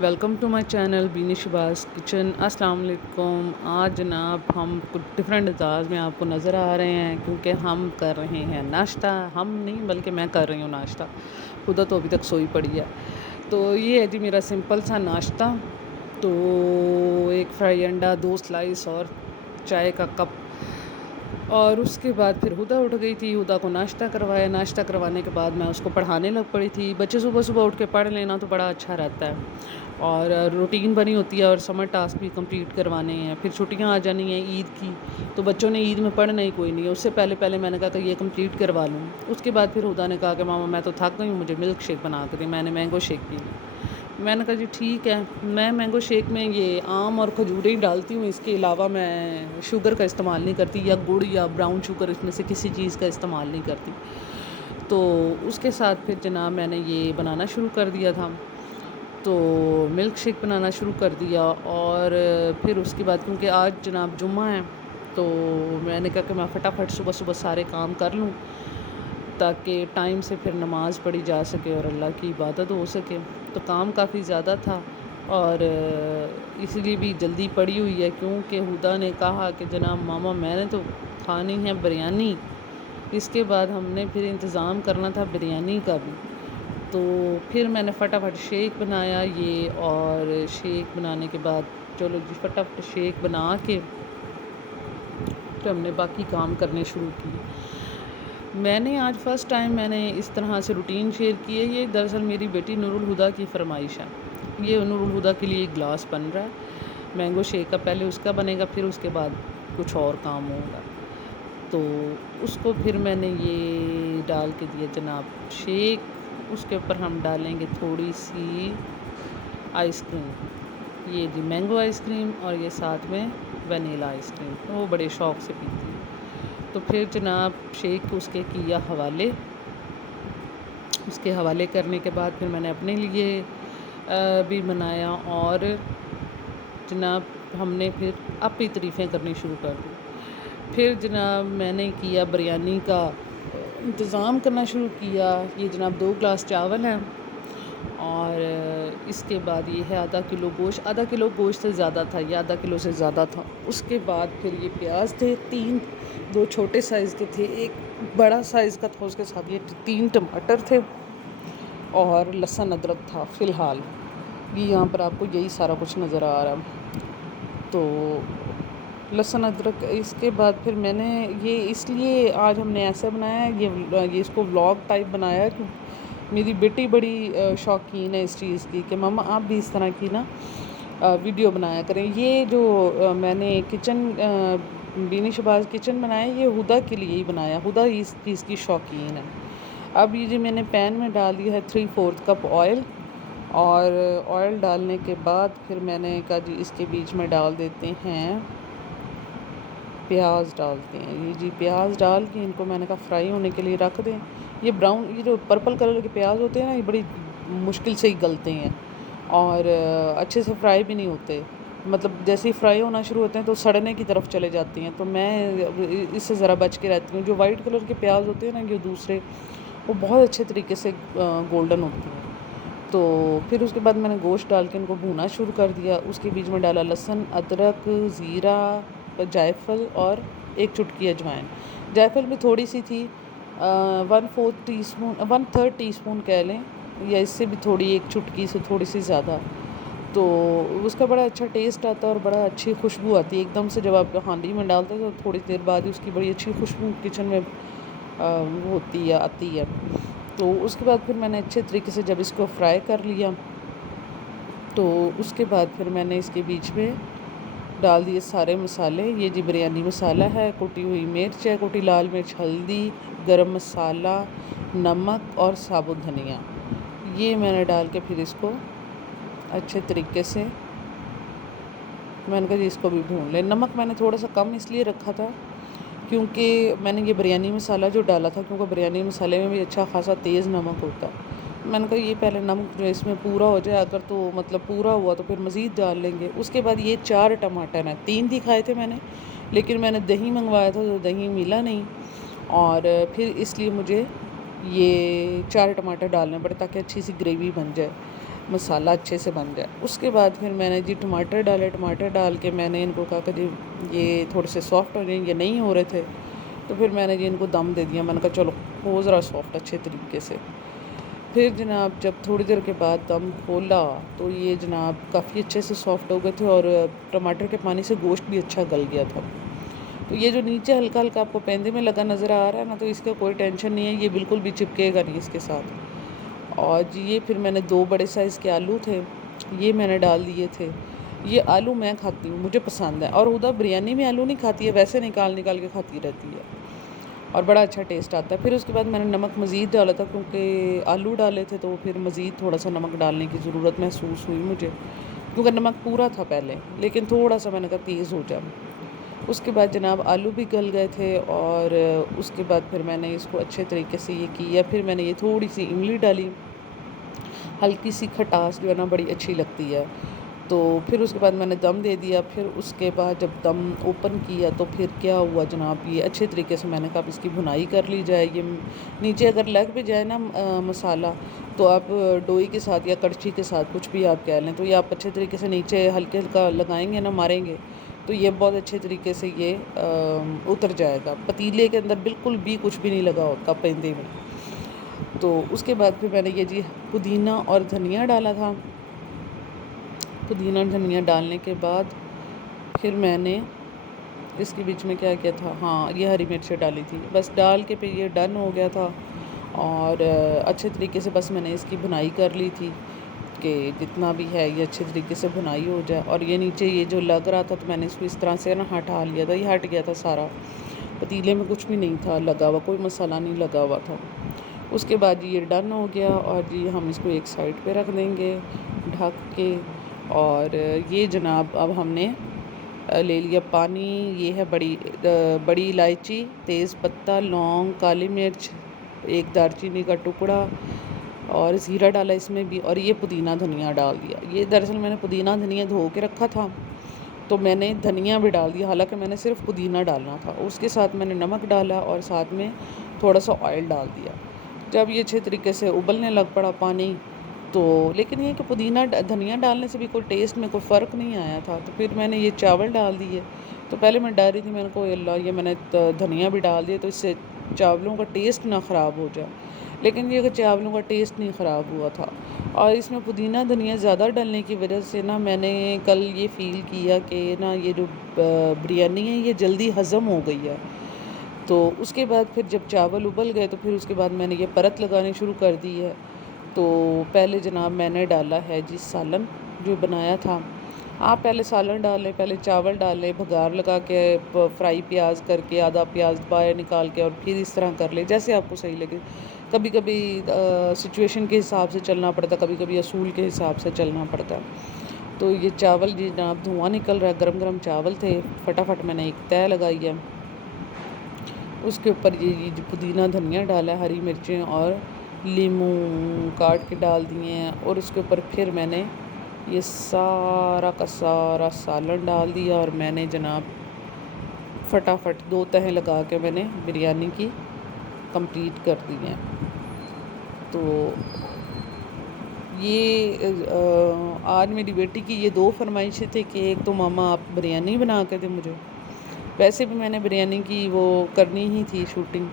Welcome to my channel بینی Shahbaz kitchen. السلام علیکم۔ آج جناب ہم کچھ ڈفرینٹ انداز میں آپ کو نظر آ رہے ہیں کیونکہ ہم کر رہے ہیں ناشتہ۔ ہم نہیں بلکہ میں کر رہی ہوں ناشتہ، خدا تو ابھی تک سوئی پڑی ہے۔ تو یہ ہے جی میرا سمپل سا ناشتہ۔ تو ایک فرائی انڈا، 2 سلائس اور چائے کا کپ، اور اس کے بعد پھر ہدا اٹھ گئی تھی، ہدا کو ناشتہ کروایا۔ ناشتہ کروانے کے بعد میں اس کو پڑھانے لگ پڑی تھی۔ بچے صبح صبح اٹھ کے پڑھ لینا تو بڑا اچھا رہتا ہے، اور روٹین بنی ہوتی ہے، اور سمر ٹاسک بھی کمپلیٹ کروانے ہیں۔ پھر چھٹیاں آ جانی ہیں عید کی، تو بچوں نے عید میں پڑھنا ہی کوئی نہیں ہے، اس سے پہلے میں نے کہا کہ یہ کمپلیٹ کروا لوں۔ اس کے بعد پھر ہدا نے کہا کہ ماما میں تو تھک گئی ہوں، مجھے ملک شیک بنا کے دیں۔ میں نے مینگو شیک پی لی۔ میں نے کہا جی ٹھیک ہے۔ میں مینگو شیک میں یہ آم اور کھجوریں ہی ڈالتی ہوں، اس کے علاوہ میں شوگر کا استعمال نہیں کرتی، یا گڑ یا براؤن شوگر، اس میں سے کسی چیز کا استعمال نہیں کرتی۔ تو اس کے ساتھ پھر جناب میں نے یہ بنانا شروع کر دیا تھا، تو ملک شیک بنانا شروع کر دیا۔ اور پھر اس کے بعد کیونکہ آج جناب جمعہ ہے، تو میں نے کہا کہ میں فٹافٹ صبح صبح سارے کام کر لوں تاکہ ٹائم سے پھر نماز پڑھی جا سکے اور اللہ کی عبادت ہو سکے۔ تو کام کافی زیادہ تھا، اور اس لیے بھی جلدی پڑی ہوئی ہے، کیونکہ ہدا نے کہا کہ جناب ماما میں نے تو کھانی ہے بریانی، اس کے بعد ہم نے پھر انتظام کرنا تھا بریانی کا بھی۔ تو پھر میں نے فٹافٹ شیک بنایا یہ، اور شیک بنانے کے بعد چلو جی فٹافٹ شیک بنا کے پھر ہم نے باقی کام کرنے شروع کیے۔ میں نے آج فرسٹ ٹائم میں نے اس طرح سے روٹین شیئر کی ہے۔ یہ دراصل میری بیٹی نور الہدا کی فرمائش ہے۔ یہ نور الہدا کے لیے ایک گلاس بن رہا ہے مینگو شیک کا، پہلے اس کا بنے گا، پھر اس کے بعد کچھ اور کام ہوگا۔ تو اس کو پھر میں نے یہ ڈال کے دیا جناب شیک۔ اس کے اوپر ہم ڈالیں گے تھوڑی سی آئس کریم، یہ جی مینگو آئس کریم، اور یہ ساتھ میں وینیلا آئس کریم، وہ بڑے شوق سے پیتی ہے۔ تو پھر جناب شیک اس کے کیا حوالے، اس کے حوالے کرنے کے بعد پھر میں نے اپنے لیے بھی بنایا، اور جناب ہم نے پھر اپنی تعریفیں کرنی شروع کر دی۔ پھر جناب میں نے کیا بریانی کا انتظام کرنا شروع کیا۔ یہ جناب 2 گلاس چاول ہیں، اور اس کے بعد یہ ہے آدھا کلو گوشت۔ آدھا کلو گوشت سے زیادہ تھا، یہ آدھا کلو سے زیادہ تھا۔ اس کے بعد پھر یہ پیاز تھے 3، 2 چھوٹے سائز کے تھے، ایک بڑا سائز کا تھا، اس کے ساتھ یہ 3 ٹماٹر تھے، اور لہسن ادرک تھا۔ فی الحال یہ یہاں پر آپ کو یہی سارا کچھ نظر آ رہا ہے۔ تو لہسن ادرک، اس کے بعد پھر میں نے یہ اس لیے آج ہم نے ایسا بنایا ہے، یہ اس کو ولاگ ٹائپ بنایا ہے، کہ میری بیٹی بڑی شوقین ہے اس چیز کی کہ ماما آپ بھی اس طرح کی نا ویڈیو بنایا کریں۔ یہ جو میں نے کچن بینی شباز کچن بنایا، یہ ہدا کے لیے ہی بنایا، ہدا اس چیز کی شوقین ہے۔ اب یہ جی میں نے پین میں ڈال دیا ہے 3/4 کپ آئل، اور آئل ڈالنے کے بعد پھر میں نے کہا جی اس کے بیچ میں ڈال دیتے ہیں پیاز، ڈالتے ہیں یہ جی پیاز ڈال کے ان کو میں نے کہا فرائی ہونے کے لیے رکھ دیں۔ یہ براؤن، یہ جو پرپل کلر کے پیاز ہوتے ہیں نا، یہ بڑی مشکل سے ہی گلتے ہیں، اور اچھے سے فرائی بھی نہیں ہوتے، مطلب جیسے ہی فرائی ہونا شروع ہوتے ہیں تو سڑنے کی طرف چلے جاتے ہیں۔ تو میں اس سے ذرا بچ کے رہتی ہوں۔ جو وائٹ کلر کے پیاز ہوتے ہیں نا، جو دوسرے، وہ بہت اچھے طریقے سے گولڈن ہوتے ہیں۔ تو پھر اس کے بعد میں نے گوشت ڈال کے ان کو بھونا شروع کر دیا۔ اس کے بیچ میں ڈالا لہسن ادرک، زیرہ، جائفل، اور 1 چٹکی اجوائن۔ جائفل بھی تھوڑی سی تھی، 1/3 ٹی اسپون کہہ لیں، یا اس سے بھی تھوڑی، 1 چٹکی سے تھوڑی سی زیادہ۔ تو اس کا بڑا اچھا ٹیسٹ آتا ہے، اور بڑا اچھی خوشبو آتی ہے ایک دم سے جب آپ ہانڈی میں ڈالتے ہیں، تو تھوڑی دیر بعد ہی اس کی بڑی اچھی خوشبو کچن میں ہوتی ہے، آتی ہے۔ تو اس کے بعد پھر میں نے اچھے طریقے سے جب اس کو فرائی کر لیا، تو اس کے بعد پھر میں نے اس کے بیچ میں ڈال دیے سارے مسالے۔ یہ جی بریانی مسالہ ہے، کوٹی ہوئی مرچ ہے، کوٹی لال مرچ، ہلدی، گرم مسالہ، نمک، اور ثابت دھنیا، یہ میں نے ڈال کے پھر اس کو اچھے طریقے سے میں نے کہا جی اس کو بھی بھون لیں۔ نمک میں نے تھوڑا سا کم اس لیے رکھا تھا کیونکہ میں نے یہ بریانی مسالہ جو ڈالا تھا، کیونکہ بریانی مسالے میں بھی اچھا خاصا تیز نمک ہوتا ہے۔ میں نے کہا یہ پہلے نمک جو اس میں پورا ہو جائے، اگر تو مطلب پورا ہوا تو پھر مزید ڈال لیں گے۔ اس کے بعد یہ 4 ٹماٹر ہیں، 3 دکھائے تھے میں نے، لیکن میں نے دہی منگوایا تھا تو دہی ملا نہیں، اور پھر اس لیے مجھے یہ 4 ٹماٹر ڈالنے پڑے تاکہ اچھی سی گریوی بن جائے۔ مسالہ اچھے سے بن جائے۔ اس کے بعد پھر میں نے جی ٹماٹر ڈالے، ٹماٹر ڈال کے میں نے ان کو کہا کہ جی یہ تھوڑے سے سافٹ ہو جائیں، یہ نہیں ہو رہے تھے، تو پھر میں نے جی ان کو دم دے دیا۔ میں نے کہا چلو ہو ذرا سافٹ اچھے طریقے سے۔ پھر جناب جب تھوڑی دیر کے بعد دم کھولا تو یہ جناب کافی اچھے سے سافٹ ہو گئے تھے، اور ٹماٹر کے پانی سے گوشت بھی اچھا گل گیا تھا۔ تو یہ جو نیچے ہلکا ہلکا آپ کو پیندے میں لگا نظر آ رہا ہے نا، تو اس کا کوئی ٹینشن نہیں ہے، یہ بالکل بھی چپکے گا نہیں اس کے ساتھ۔ اور جی یہ پھر میں نے 2 بڑے سائز کے آلو تھے، یہ میں نے ڈال دیے تھے۔ یہ آلو میں کھاتی ہوں، مجھے پسند ہے، اور ہدا بریانی میں آلو نہیں کھاتی ہے، ویسے نکال کے کھاتی رہتی ہے، اور بڑا اچھا ٹیسٹ آتا ہے۔ پھر اس کے بعد میں نے نمک مزید ڈالا تھا، کیونکہ آلو ڈالے تھے تو پھر مزید تھوڑا سا نمک ڈالنے کی ضرورت محسوس ہوئی مجھے، کیونکہ نمک پورا تھا پہلے، لیکن تھوڑا سا میں نے کہا تیز ہو جائے۔ اس کے بعد جناب آلو بھی گل گئے تھے، اور اس کے بعد پھر میں نے اس کو اچھے طریقے سے یہ کیا۔ پھر میں نے یہ تھوڑی سی املی ڈالی، ہلکی سی کھٹاس جو ہے نا بڑی اچھی لگتی ہے۔ تو پھر اس کے بعد میں نے دم دے دیا۔ پھر اس کے بعد جب دم اوپن کیا تو پھر کیا ہوا جناب، یہ اچھے طریقے سے میں نے کہا اب اس کی بھنائی کر لی جائے۔ یہ نیچے اگر لگ بھی جائے نا مسالہ، تو آپ ڈوئی کے ساتھ یا کڑچی کے ساتھ کچھ بھی آپ کہہ لیں، تو یہ آپ اچھے طریقے سے نیچے ہلکے ہلکا لگائیں گے نا، ماریں گے، تو یہ بہت اچھے طریقے سے یہ اتر جائے گا۔ پتیلے کے اندر بالکل بھی کچھ بھی نہیں لگا ہوتا پیندے میں۔ تو اس کے بعد پھر میں نے یہ جی پودینہ اور دھنیا ڈالا تھا۔ پودینہ دھنیا ڈالنے کے بعد پھر میں نے اس کے بیچ میں کیا کیا تھا، ہاں یہ ہری مرچیں ڈالی تھی، بس ڈال کے پھر یہ ڈن ہو گیا تھا۔ اور اچھے طریقے سے بس میں نے اس کی بھنائی کر لی تھی کہ جتنا بھی ہے یہ اچھے طریقے سے بھنائی ہو جائے۔ اور یہ نیچے یہ جو لگ رہا تھا تو میں نے اس کو اس طرح سے نا ہٹا لیا تھا، یہ ہٹ گیا تھا سارا، پتیلے میں کچھ بھی نہیں تھا لگا ہوا، کوئی مسالہ نہیں لگا ہوا تھا۔ اس کے بعد یہ ڈن ہو گیا، اور جی ہم اس کو ایک سائڈ پہ رکھ دیں گے ڈھک کے۔ اور یہ جناب اب ہم نے لے لیا پانی، یہ ہے بڑی الائچی، تیز پتہ، لونگ، کالی مرچ، ایک دار چینی کا ٹکڑا، اور زیرہ ڈالا اس میں بھی، اور یہ پودینہ دھنیا ڈال دیا۔ یہ دراصل میں نے پودینہ دھنیا دھو کے رکھا تھا، تو میں نے دھنیا بھی ڈال دیا، حالانکہ میں نے صرف پودینہ ڈالنا تھا۔ اس کے ساتھ میں نے نمک ڈالا، اور ساتھ میں تھوڑا سا آئل ڈال دیا۔ جب یہ اچھے طریقے سے ابلنے لگ پڑا پانی، تو لیکن یہ کہ پودینہ دھنیا ڈالنے سے بھی کوئی ٹیسٹ میں کوئی فرق نہیں آیا تھا، تو پھر میں نے یہ چاول ڈال دیے۔ تو پہلے میں ڈر رہی تھی، میں نے کہا اللہ یہ میں نے دھنیا بھی ڈال دیا تو اس سے چاولوں کا ٹیسٹ نہ خراب ہو جائے، لیکن یہ کہ چاولوں کا ٹیسٹ نہیں خراب ہوا تھا۔ اور اس میں پودینہ دھنیا زیادہ ڈلنے کی وجہ سے نا میں نے کل یہ فیل کیا کہ نا یہ جو بریانی ہے یہ جلدی ہضم ہو گئی ہے۔ تو اس کے بعد پھر جب چاول ابل گئے تو پھر اس کے بعد میں نے یہ پرت لگانی شروع کر دی ہے۔ تو پہلے جناب میں نے ڈالا ہے جی سالن جو بنایا تھا۔ آپ پہلے سالن ڈالیں، پہلے چاول ڈالیں، بھگار لگا کے فرائی پیاز کر کے آدھا پیاز باہر نکال کے، اور پھر اس طرح کر لیں جیسے آپ کو صحیح لگے۔ کبھی کبھی سچویشن کے حساب سے چلنا پڑتا، کبھی کبھی اصول کے حساب سے چلنا پڑتا۔ تو یہ چاول جی جناب دھواں نکل رہا ہے، گرم گرم چاول تھے، فٹافٹ میں نے ایک تہہ لگائی ہے، اس کے اوپر یہ پودینہ دھنیا ڈالا ہے، ہری مرچیں اور لیموں کاٹ کے ڈال دیے ہیں، اور اس کے اوپر پھر میں نے یہ سارا کا سارا سالن ڈال دیا، اور میں نے جناب فٹافٹ 2 تہیں لگا کے میں نے بریانی کی کمپلیٹ کر دی ہیں۔ تو یہ آج میری بیٹی کی یہ 2 فرمائشیں تھیں کہ ایک تو ماما آپ بریانی بنا کے دیں مجھے، ویسے بھی میں نے بریانی کی وہ کرنی ہی تھی شوٹنگ،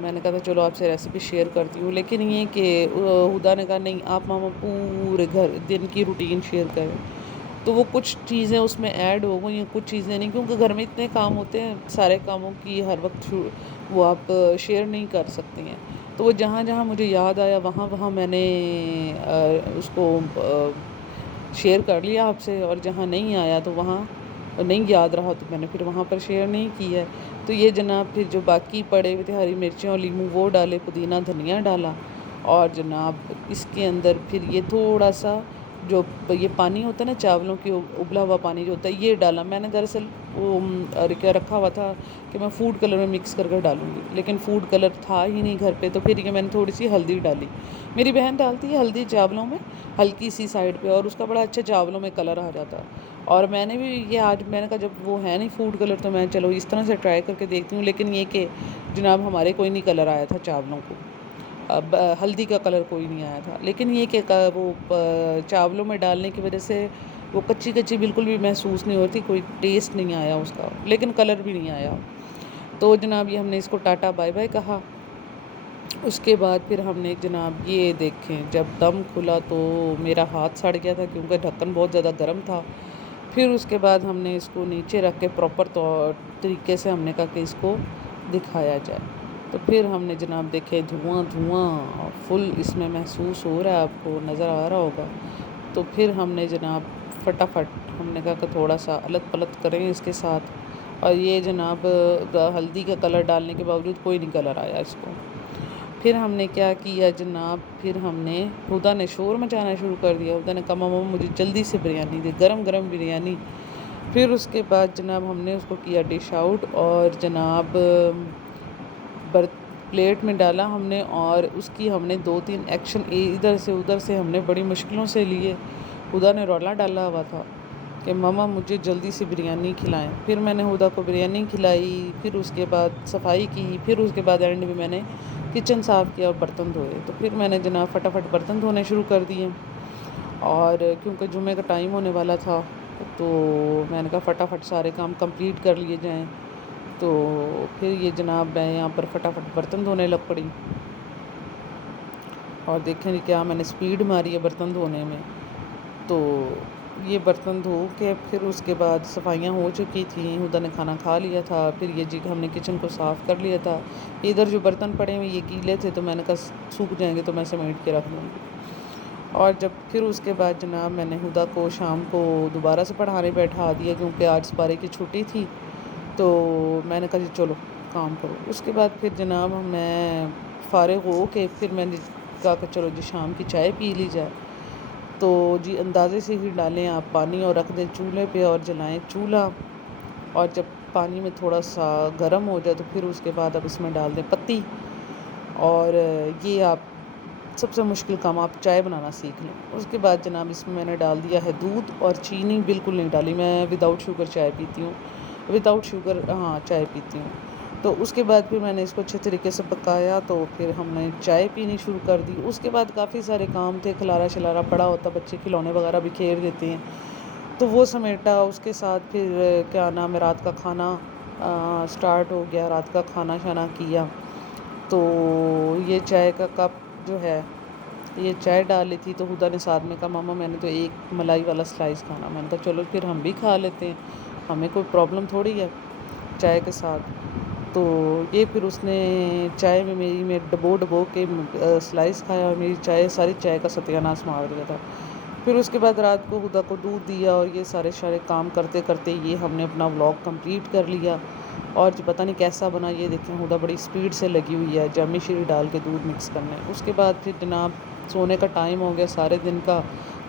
میں نے کہا تھا چلو آپ سے ریسیپی شیئر کرتی ہوں، لیکن یہ کہ ہدا نے کہا نہیں آپ ماما پورے گھر دن کی روٹین شیئر کریں، تو وہ کچھ چیزیں اس میں ایڈ ہو گئی ہیں، کچھ چیزیں نہیں، کیونکہ گھر میں اتنے کام ہوتے ہیں، سارے کاموں کی ہر وقت وہ آپ شیئر نہیں کر سکتی ہیں۔ تو وہ جہاں جہاں مجھے یاد آیا وہاں میں نے اس کو شیئر کر لیا آپ سے، اور جہاں نہیں آیا تو وہاں نہیں یاد رہا تو میں نے پھر وہاں پر شیئر نہیں کی ہے۔ تو یہ جناب پھر جو باقی پڑے ہوئے تھے ہری مرچیں اور لیموں وہ ڈالے، پودینہ دھنیا ڈالا، اور جناب اس کے اندر پھر یہ تھوڑا سا جو یہ پانی ہوتا ہے نا چاولوں کی ابلا ہوا پانی جو ہوتا ہے یہ ڈالا۔ میں نے دراصل وہ رکھا ہوا تھا کہ میں فوڈ کلر میں مکس کر کے ڈالوں گی، لیکن فوڈ کلر تھا ہی نہیں گھر پہ، تو پھر یہ میں نے تھوڑی سی ہلدی ڈالی۔ میری بہن ڈالتی ہے ہلدی چاولوں میں ہلکی سی سائڈ پہ، اور اس کا بڑا اچھا چاولوں میں کلر آ جاتا ہے۔ اور میں نے بھی یہ آج میں نے کہا جب وہ ہے نہیں فوڈ کلر تو میں چلو اس طرح سے ٹرائی کر کے دیکھتی ہوں، لیکن یہ کہ جناب ہمارے کوئی نہیں کلر آیا تھا چاولوں کو۔ ہلدی کا کلر کوئی نہیں آیا تھا، لیکن یہ کہ وہ چاولوں میں ڈالنے کی وجہ سے وہ کچی کچی بالکل بھی محسوس نہیں ہوتی، کوئی ٹیسٹ نہیں آیا اس کا، لیکن کلر بھی نہیں آیا۔ تو جناب یہ ہم نے اس کو ٹاٹا بائی بائی کہا۔ اس کے بعد پھر ہم نے جناب یہ دیکھیں جب دم کھلا تو میرا ہاتھ سڑ گیا تھا کیونکہ ڈھکن بہت زیادہ گرم تھا۔ پھر اس کے بعد ہم نے اس کو نیچے رکھ کے پراپر طریقے سے ہم نے کہا کہ اس کو دکھایا جائے۔ تو پھر ہم نے جناب دیکھے دھواں فل اس میں محسوس ہو رہا ہے، آپ کو نظر آ رہا ہوگا۔ تو پھر ہم نے جناب فٹافٹ ہم نے کہا کہ تھوڑا سا الٹ پلٹ کریں اس کے ساتھ، اور یہ جناب ہلدی کا کلر ڈالنے کے باوجود کوئی نہیں کلر آیا اس کو۔ پھر ہم نے کیا کیا جناب، پھر ہم نے ہدا نے شور مچانا شروع کر دیا۔ ہدا نے کہا ماما مجھے جلدی سے بریانی دے، گرم گرم بریانی۔ پھر اس کے بعد جناب ہم نے اس کو کیا ڈش آؤٹ، اور جناب پلیٹ میں ڈالا ہم نے، اور اس کی ہم نے 2-3 ایکشن ادھر سے ہم نے بڑی مشکلوں سے لیے۔ ہدا نے رولا ڈالا ہوا تھا کہ ماما مجھے جلدی سے بریانی کھلائیں۔ پھر میں نے ہدا کو بریانی کھلائی، پھر اس کے بعد صفائی کی، پھر اس کے بعد اینڈ میں میں نے کچن صاف کیا اور برتن دھوئے۔ تو پھر میں نے جناب فٹافٹ برتن دھونے شروع کر دیے، اور کیونکہ جمعے کا ٹائم ہونے والا تھا تو میں نے کہا فٹافٹ سارے کام کمپلیٹ کر لیے جائیں۔ تو پھر یہ جناب میں یہاں پر فٹافٹ برتن دھونے لگ پڑی، اور دیکھیں کیا میں نے سپیڈ ماری ہے برتن دھونے میں۔ تو یہ برتن دھو کے پھر اس کے بعد صفائیاں ہو چکی تھیں، ہدا نے کھانا کھا لیا تھا، پھر یہ ہم نے کچن کو صاف کر لیا تھا۔ ادھر جو برتن پڑے ہوئے یہ گیلے تھے تو میں نے کہا سوکھ جائیں گے تو میں سمیٹ کے رکھ دوں گی۔ اور جب پھر اس کے بعد جناب میں نے ہدا کو شام کو دوبارہ سے پڑھانے بیٹھا دیا کیونکہ آج سپارے کی چھٹی تھی، تو میں نے کہا جی چلو کام کرو۔ اس کے بعد پھر جناب میں فارغ ہو کے پھر میں نے کہا کہ چلو جی شام کی چائے پی لی جائے۔ تو جی اندازے سے ہی ڈالیں آپ پانی، اور رکھ دیں چولہے پہ اور جلائیں چولہا، اور جب پانی میں تھوڑا سا گرم ہو جائے تو پھر اس کے بعد اب اس میں ڈال دیں پتی، اور یہ آپ سب سے مشکل کام آپ چائے بنانا سیکھ لیں۔ اس کے بعد جناب اس میں نے ڈال دیا ہے دودھ، اور چینی بالکل نہیں ڈالی، میں وداؤٹ شوگر چائے پیتی ہوں، چائے پیتی ہوں۔ تو اس کے بعد پھر میں نے اس کو اچھے طریقے سے پکایا، تو پھر ہم نے چائے پینی شروع کر دی۔ اس کے بعد کافی سارے کام تھے، کھلارا شلارا پڑا ہوتا، بچے کھلونے وغیرہ بھی کھیر دیتے ہیں تو وہ سمیٹا۔ اس کے ساتھ پھر کیا نام ہے رات کا کھانا سٹارٹ ہو گیا، رات کا کھانا شانا کیا۔ تو یہ چائے کا کپ جو ہے یہ چائے ڈالی تھی، تو ہدا نے ساتھ میں کہا ماما میں نے تو ایک ملائی والا سلائس کھانا۔ میں نے کہا چلو پھر ہم بھی کھا لیتے ہیں، ہمیں کوئی پرابلم تھوڑی ہے چائے کے ساتھ۔ تو یہ پھر اس نے چائے میں میں ڈبو کے سلائس کھایا، اور میری ساری چائے کا ستیہ ناش مار دیا تھا۔ پھر اس کے بعد رات کو ہدا کو دودھ دیا، اور یہ سارے کام کرتے کرتے یہ ہم نے اپنا ولاگ کمپلیٹ کر لیا۔ اور جو پتہ نہیں کیسا بنا، یہ دیکھیں ہدا بڑی سپیڈ سے لگی ہوئی ہے جامی شیری ڈال کے دودھ مکس کرنے۔ اس کے بعد پھر جناب سونے کا ٹائم ہو گیا، سارے دن کا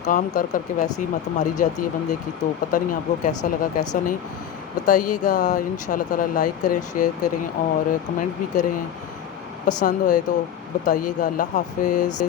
کام کر کے ویسے ہی مت ماری جاتی ہے بندے کی۔ تو پتہ نہیں آپ کو کیسا لگا کیسا نہیں، بتائیے گا انشاءاللہ تعالی۔ لائک کریں، شیئر کریں اور کمنٹ بھی کریں، پسند ہوئے تو بتائیے گا۔ اللہ حافظ۔